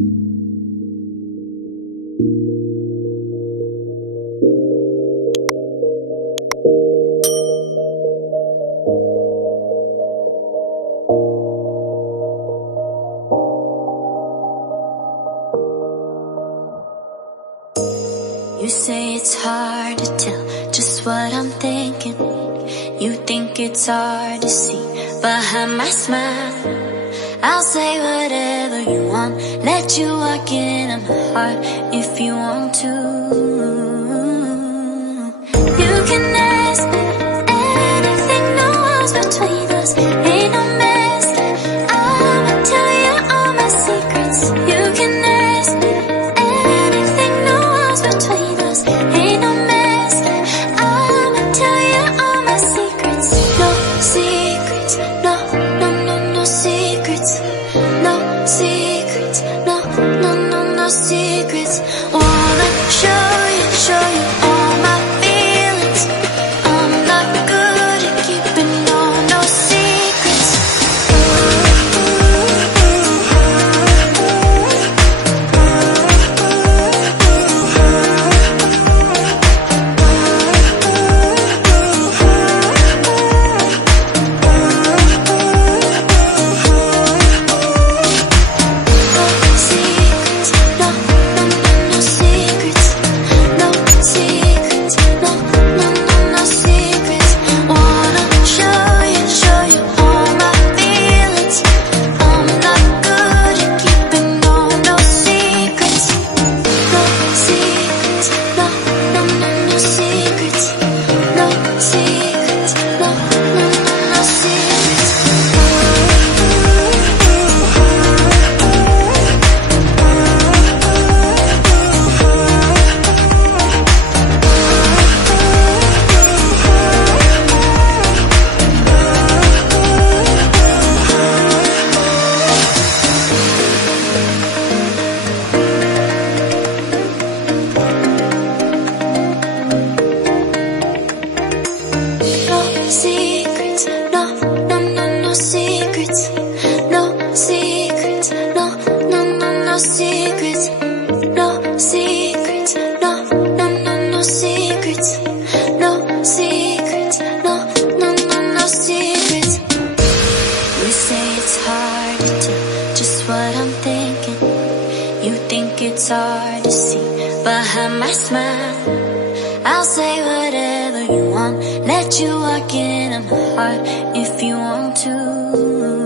You say it's hard to tell just what I'm thinking. You think it's hard to see behind my smile. I'll say whatever you want, let you walk in on my heart if you want to. You can ask me anything, no walls between us, ain't no mess. I'ma tell you all my secrets. You can ask me anything, no walls between us, ain't no mess. I'ma tell you all my secrets. No secrets, no, no, no, no secrets. No secrets, no, no, no, no secrets. Wanna show you all my feelings. I'm not good at keeping no secrets. It's hard to see behind my smile. I'll say whatever you want, let you walk in on my heart if you want to.